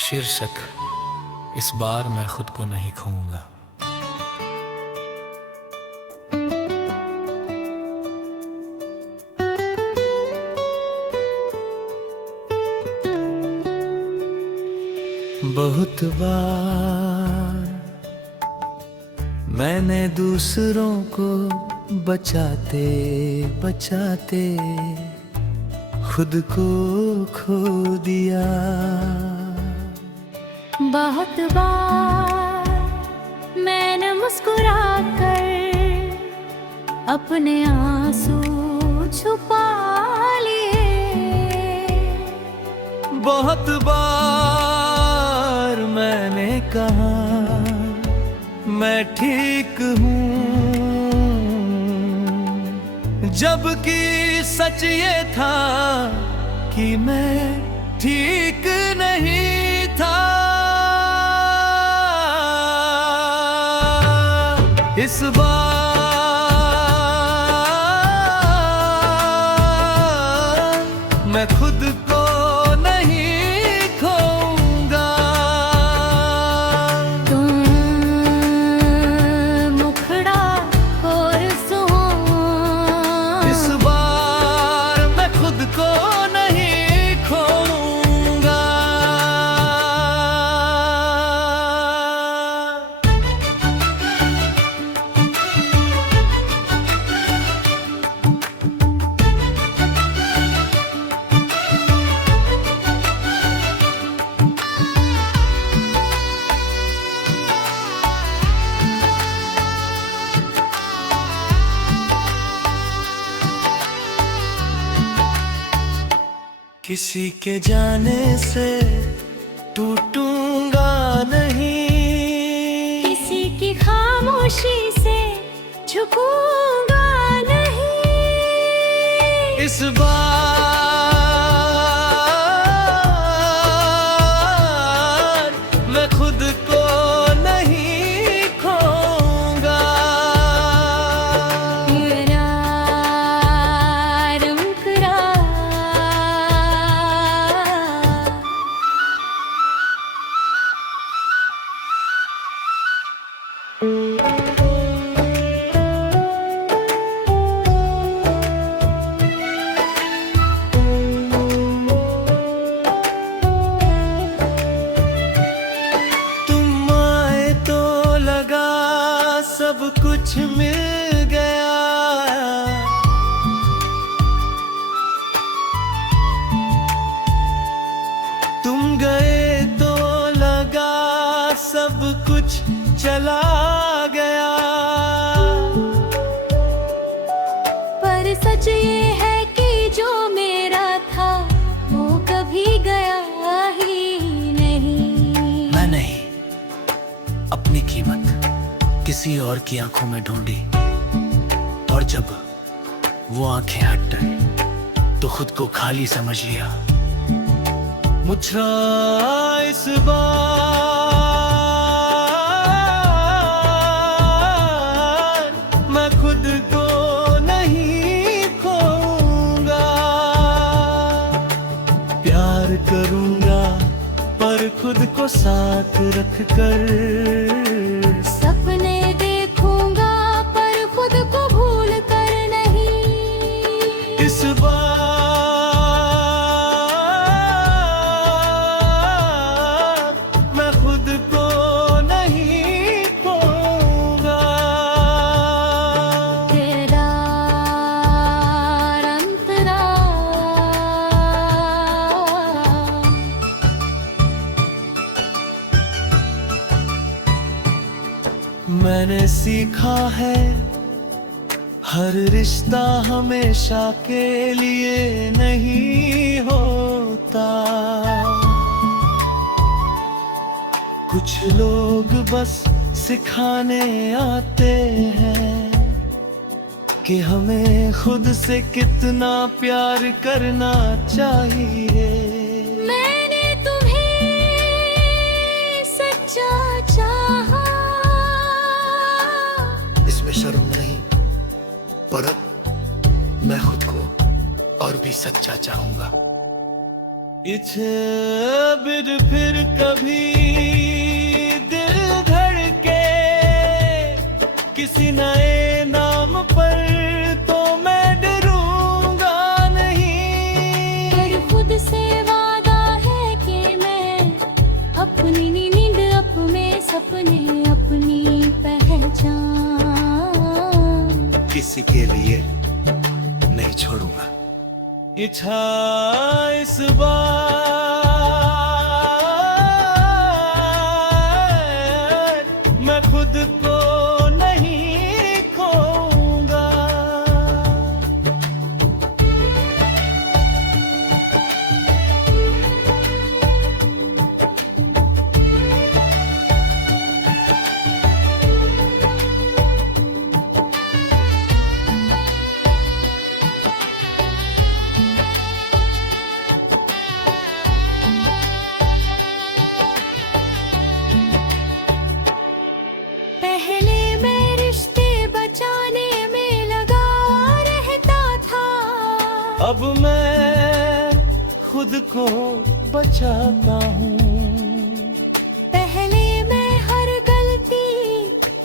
शीर्षक इस बार मैं खुद को नहीं खोऊंगा। बहुत बार मैंने दूसरों को बचाते बचाते खुद को खो दिया। बहुत बार मैंने मुस्कुरा कर अपने आंसू छुपा लिए। बहुत बार मैंने कहा मैं ठीक हूँ, जबकि सच ये था कि मैं ठीक नहीं था। इस बार मैं खुद को नहीं खोऊंगा। तुम मुखड़ा और सुहान, इस बार मैं खुद को नहीं खोऊंगा। किसी के जाने से टूटूंगा नहीं, किसी की खामोशी से झुकूंगा नहीं। इस बार मैं खुद को नहीं खोऊंगा। तुम आए तो लगा सब कुछ मिल गया, तुम गए तो लगा सब कुछ चला गया। पर सच ये है कि जो मेरा था वो कभी गया ही नहीं। मैं नहीं, अपनी कीमत किसी और की आंखों में ढूंढी, और जब वो आंखें हट गई तो खुद को खाली समझ लिया। मुझे इस बार मैं खुद को नहीं खोऊंगा। प्यार करूंगा पर खुद को साथ रखकर, सपने देखूंगा पर खुद को भूल कर नहीं। इस बार मैं खुद को नहीं खोऊंगा। तेरा अंतरा मैंने सीखा है हर रिश्ता हमेशा के लिए नहीं होता। कुछ लोग बस सिखाने आते हैं कि हमें खुद से कितना प्यार करना चाहिए। मैंने तुम्हें सच्चा चाहा, इसमें शर्म नहीं, पर अब मैं खुद को और भी सच्चा चाहूंगा। इच्छे फिर कभी दिल धड़के किसी नए नाम पर तो मैं डरूंगा नहीं। पर खुद से वादा है कि मैं अपनी नींद अपने सपने अपनी पहचान किसी के लिए नहीं छोड़ूंगा। इच्छा इस बार मैं खुद को नहीं खोऊंगा। पहले मैं रिश्ते बचाने में लगा रहता था, अब मैं खुद को बचाता हूँ। पहले मैं हर गलती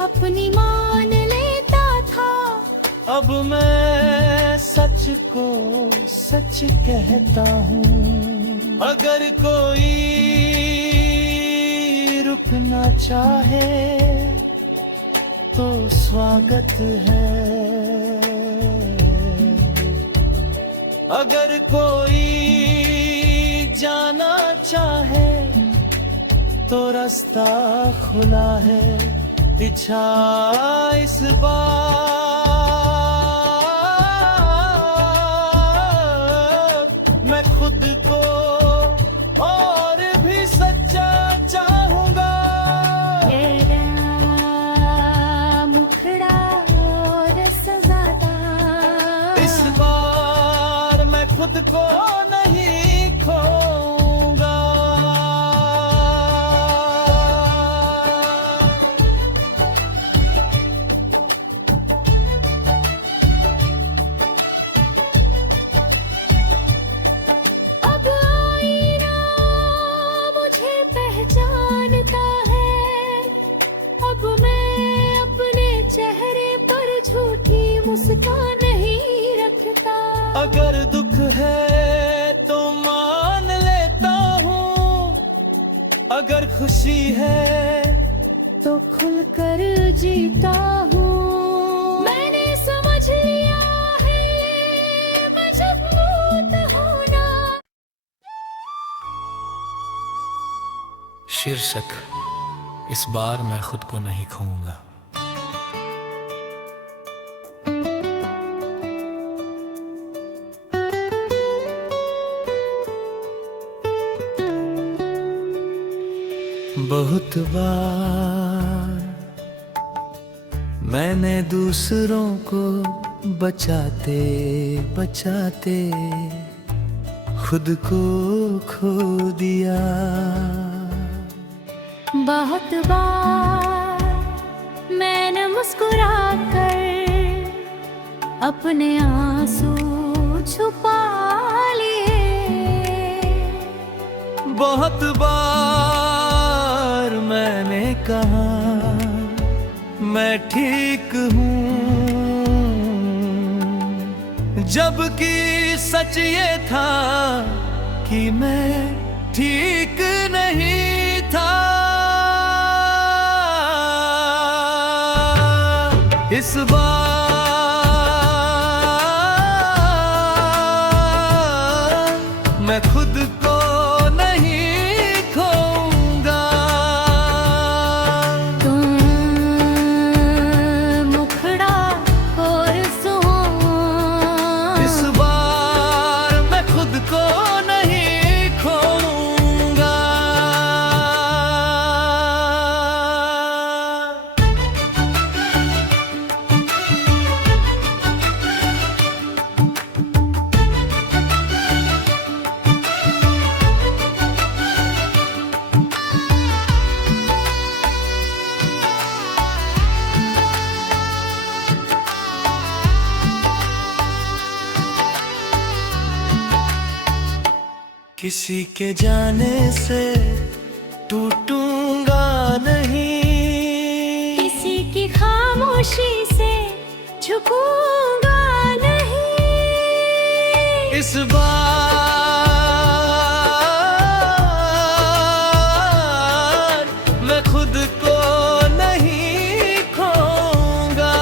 अपनी मान लेता था, अब मैं सच को सच कहता हूँ। अगर कोई रुकना चाहे तो स्वागत है, अगर कोई जाना चाहे तो रास्ता खुला है। इच्छा इस बार मैं खुद को और भी सच्चा चाहूंगा। तेरा मुखड़ा और सजाता, इस बार मैं खुद को नहीं खोऊंगा। अब आईना मुझे पहचानता है, अब मैं अपने चेहरे पर झूठी मुस्कान नहीं रखता। अगर दुख है तो मान लेता हूँ, अगर खुशी है तो खुलकर जीता हूँ। मैंने समझ लिया है ये मजबूत होना। शीर्षक इस बार मैं खुद को नहीं खोऊंगा। बहुत बार मैंने दूसरों को बचाते बचाते खुद को खो दिया। बहुत बार मैंने मुस्कुरा कर अपने आंसू छुपा लिए। बहुत बार मैंने कहा मैं ठीक हूँ, जबकि सच ये था कि मैं ठीक नहीं था। इस बार मैं खुद को नहीं खोऊंगा। तुम मुखड़ा और सुहान, इस बार मैं खुद को नहीं खोऊंगा। किसी के जाने से टूटूंगा नहीं, किसी की खामोशी से झुकूंगा नहीं। इस बार मैं खुद को नहीं खोऊंगा।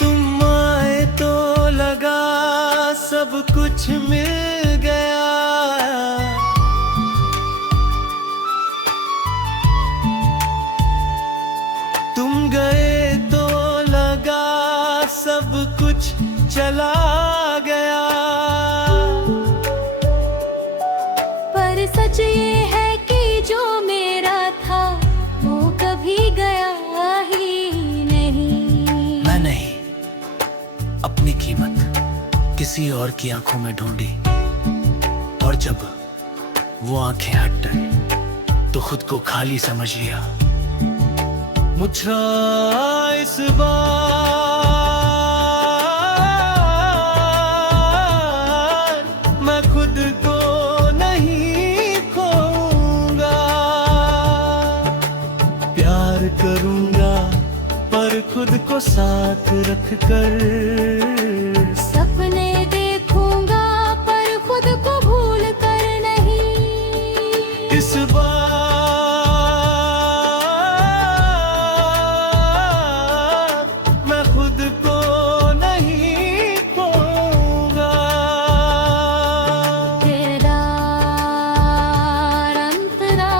तुम आए तो लगा सब कुछ मिल गया, तुम गए तो लगा सब कुछ चला गया। पर सच ये है कि जो मेरा था वो कभी गया ही नहीं। मैं नहीं, अपनी कीमत किसी और की आंखों में ढूंढी, और जब वो आंखें हट गई तो खुद को खाली समझ लिया। मुझे इस बार मैं खुद को नहीं खोऊंगा। प्यार करूंगा पर खुद को साथ रखकर, सपने देखूंगा पर खुद को भूल कर नहीं। इस बार मैं खुद को नहीं खोऊंगा। तेरा अंतरा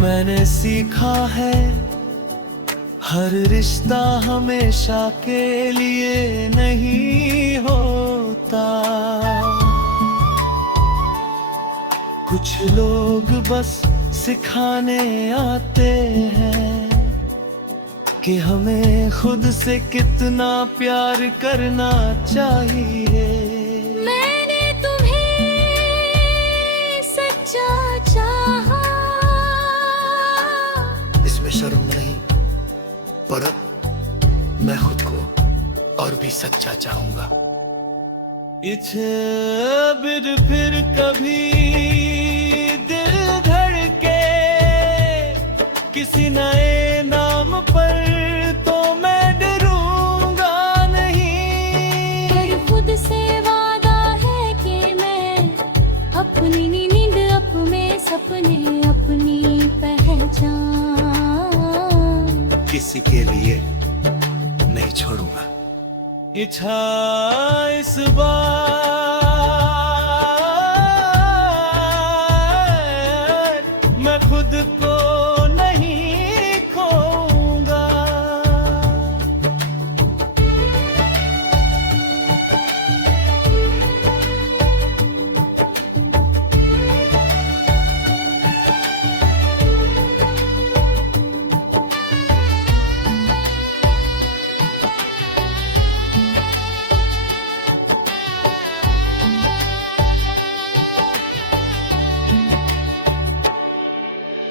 मैंने सीखा है हर रिश्ता हमेशा के लिए नहीं होता। कुछ लोग बस सिखाने आते हैं कि हमें खुद से कितना प्यार करना चाहिए। मैंने तुम्हें सच्चा चाहा, इसमें शर्म नहीं, पर अब मैं खुद को और भी सच्चा चाहूंगा। इथे फिर कभी दिल धड़के किसी नए नाम पर तो मैं डरूंगा नहीं। पर खुद से वादा है कि मैं अपनी नींद अपने सपने अपनी पहचान किसी के लिए नहीं छोड़ूंगा। इच्छा इस बार मैं खुद को नहीं खोऊंगा।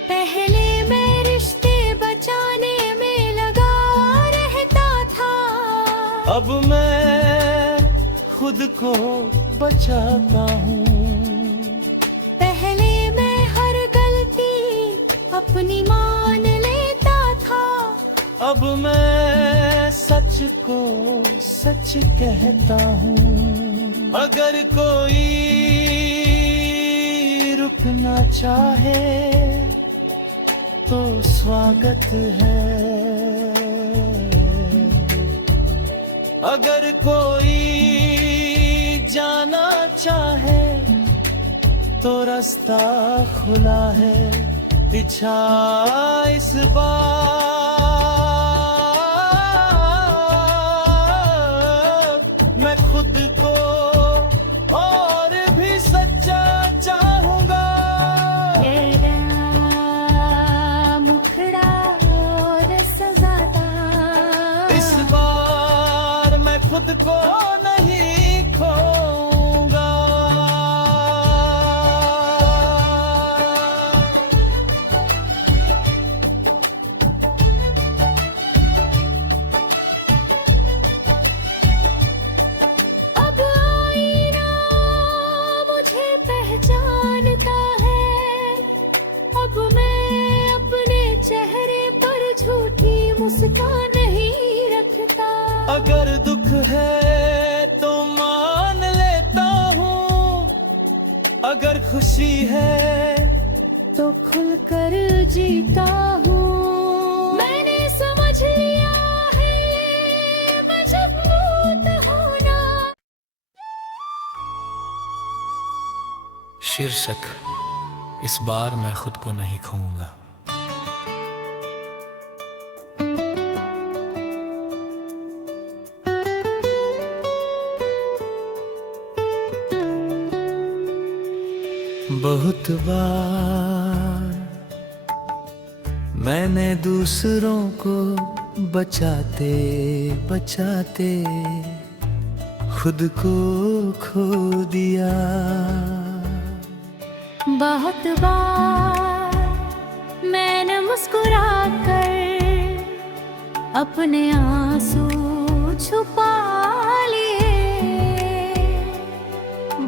पहले मैं रिश्ते बचाने में लगा रहता था, अब मैं खुद को बचाता हूँ। पहले मैं हर गलती अपनी मान लेता था, अब मैं सच को सच कहता हूँ। अगर कोई रुकना चाहे तो स्वागत है, अगर कोई जाना चाहे तो रास्ता खुला है। पीछा इस बार मैं खुद खुद को और भी सच्चा चाहूंगा। तेरा मुखड़ा और सजाता, इस बार मैं खुद को नहीं खोऊंगा। अब आईना मुझे पहचानता है, अब मैं अपने चेहरे पर झूठी मुस्कान नहीं रखता। अगर दुख है तो मान लेता हूँ, अगर खुशी है तो खुलकर जीता हूँ। मैंने समझ लिया है मजबूत होना। शीर्षक, इस बार मैं खुद को नहीं खोऊंगा। बहुत बार मैंने दूसरों को बचाते बचाते खुद को खो दिया। बहुत बार मैंने मुस्कुरा कर अपने आंसू छुपा लिए।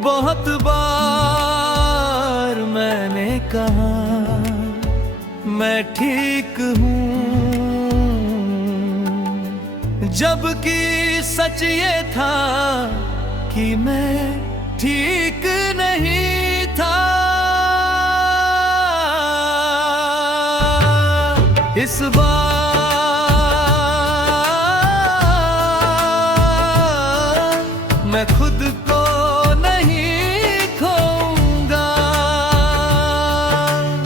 बहुत बार मैंने कहा मैं ठीक हूँ, जबकि सच ये था कि मैं ठीक नहीं था। इस बार मैं खुद को नहीं खोऊंगा।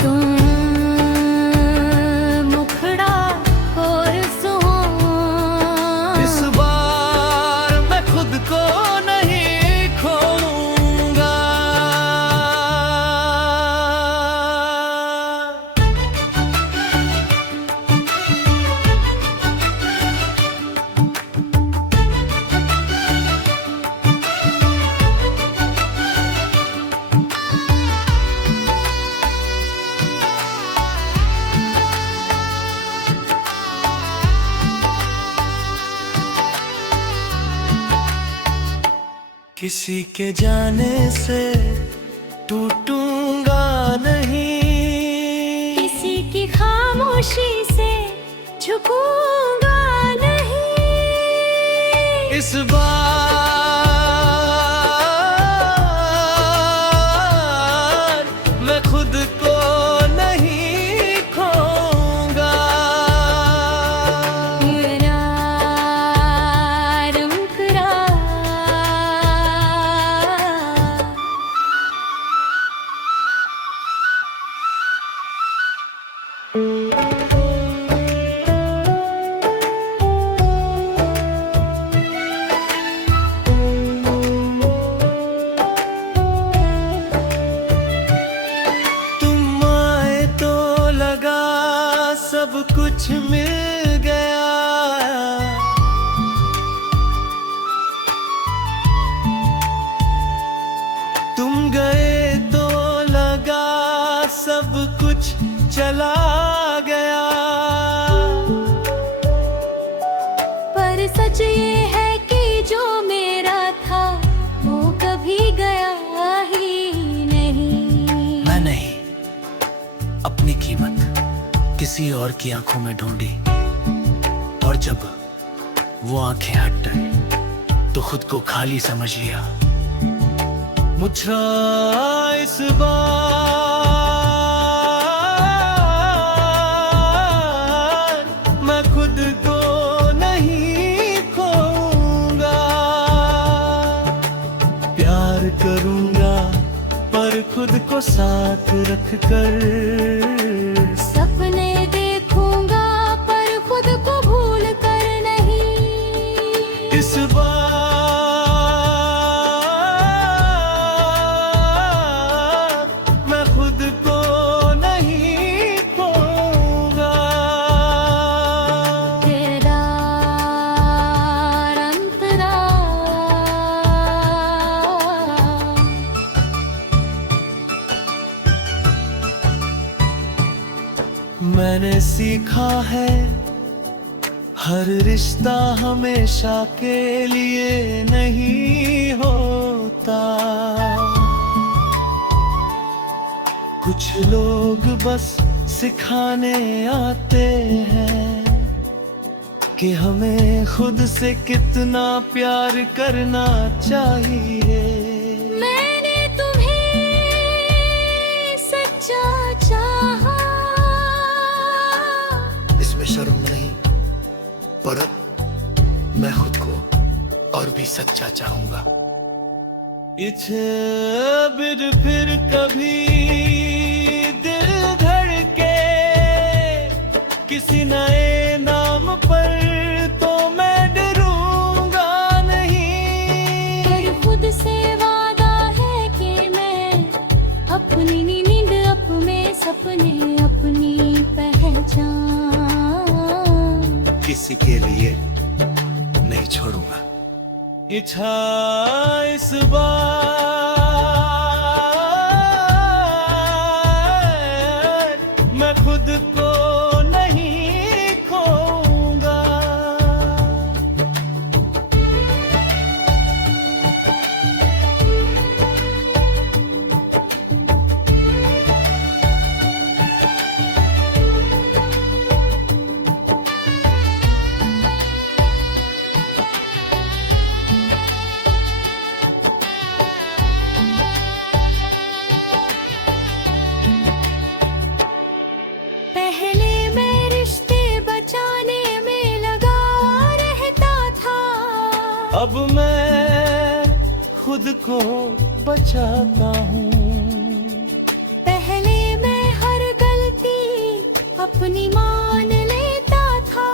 तुम मुखड़ा और सुहाना, इस बार मैं खुद को नहीं खोऊंगा। किसी के जाने से टूटूंगा नहीं, किसी की खामोशी से झुकूंगा नहीं। इस बार मैं खुद को नहीं खोऊंगा। मेरा मुखड़ा तुम आए तो लगा सब कुछ मिल गया, तुम गए तो लगा सब कुछ चला गया। पर सच ये है कि जो मेरा था वो कभी गया ही नहीं। मैं नहीं, अपनी कीमत किसी और की आंखों में ढूंढी, और जब वो आंखें हट गई तो खुद को खाली समझ लिया। मुझे इस बार मैं खुद को नहीं खोऊंगा। प्यार करूंगा पर खुद को साथ रखकर, सपने देखूंगा पर खुद को भूल कर नहीं। इस बार मैंने सीखा है हर रिश्ता हमेशा के लिए नहीं होता। कुछ लोग बस सिखाने आते हैं कि हमें खुद से कितना प्यार करना चाहिए। मैंने तुम्हें सच्चा चाहा, इसमें शर्म नहीं, पर अब मैं खुद को और भी सच्चा चाहूंगा। इथे फिर कभी दिल धड़के किसी नए नाम पर तो मैं डरूंगा नहीं। पर खुद से वादा है कि मैं अपनी नींद अपने सपने अपनी पहचान किसी के लिए नहीं छोड़ूंगा। इच्छा इस बार मैं खुद को नहीं खोऊंगा। पहले मैं रिश्ते बचाने में लगा रहता था, अब मैं खुद को बचाता हूँ। पहले मैं हर गलती अपनी मान लेता था,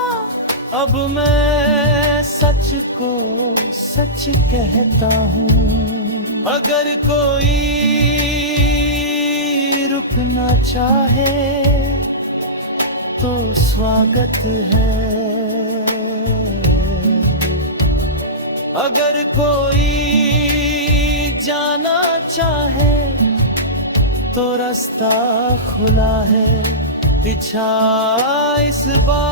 अब मैं सच को सच कहता हूँ। अगर कोई रुकना चाहे तो स्वागत है, अगर कोई जाना चाहे तो रास्ता खुला है। पीछा इस बार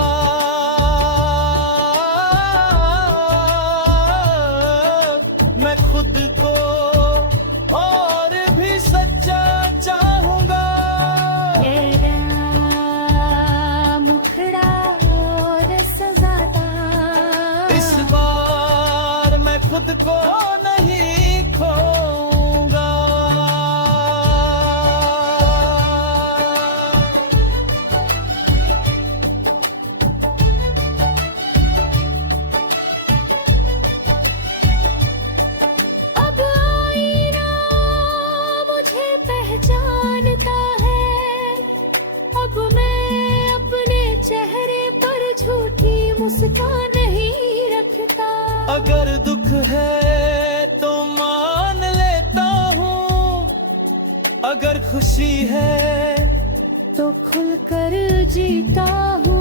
मैं खुद को और भी सच्चा चाहूंगा। मुखड़ा और सजाता, इस बार मैं खुद को नहीं खोऊंगा। अब आईना मुझे पहचानता है, अब मैं अपने चेहरे पर झूठी मुस्कान नहीं रखता। अगर दुख है तो मान लेता हूँ, अगर खुशी है तो खुलकर जीता हूँ।